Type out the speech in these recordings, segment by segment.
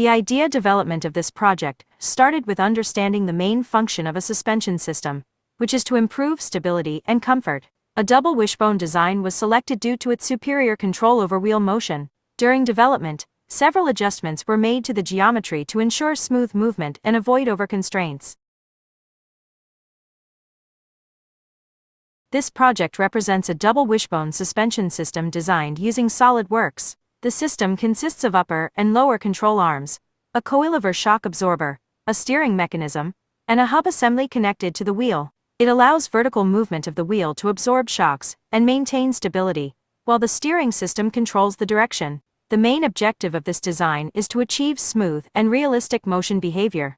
The idea development of this project started with understanding the main function of a suspension system, which is to improve stability and comfort. A double wishbone design was selected due to its superior control over wheel motion. During development, several adjustments were made to the geometry to ensure smooth movement and avoid over-constraints. This project represents a double wishbone suspension system designed using SolidWorks. The system consists of upper and lower control arms, a coilover shock absorber, a steering mechanism, and a hub assembly connected to the wheel. It allows vertical movement of the wheel to absorb shocks and maintain stability, while the steering system controls the direction. The main objective of this design is to achieve smooth and realistic motion behavior.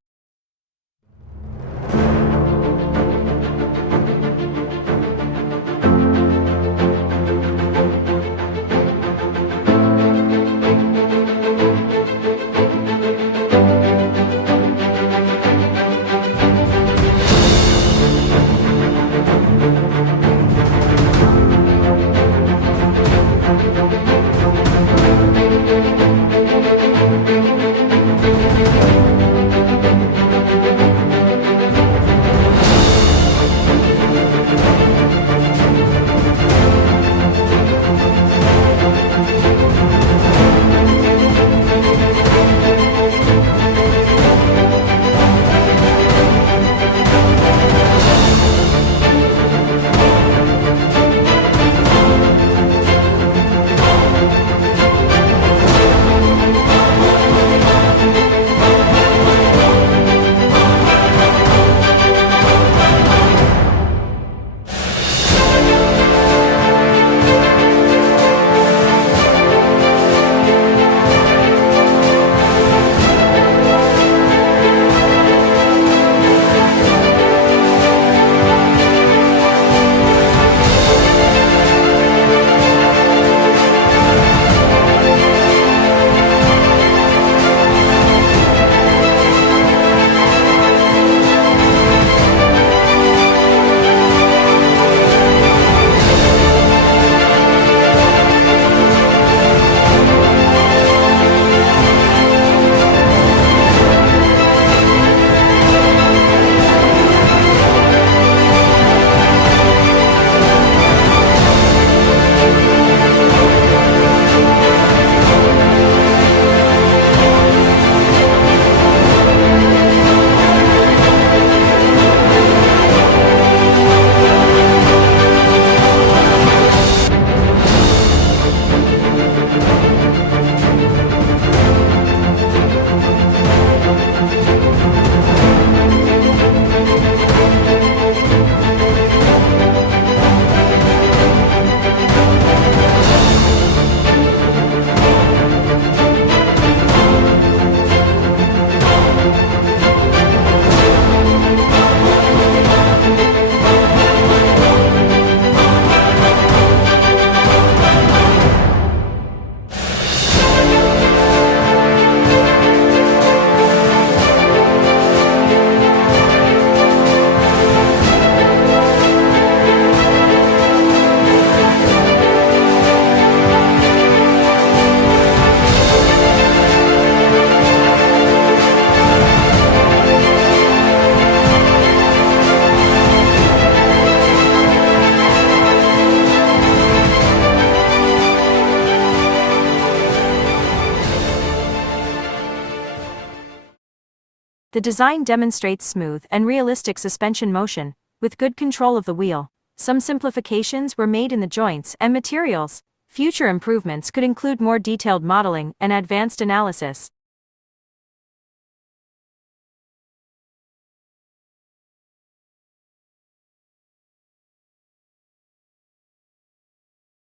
The design demonstrates smooth and realistic suspension motion, with good control of the wheel. Some simplifications were made in the joints and materials. Future improvements could include more detailed modeling and advanced analysis.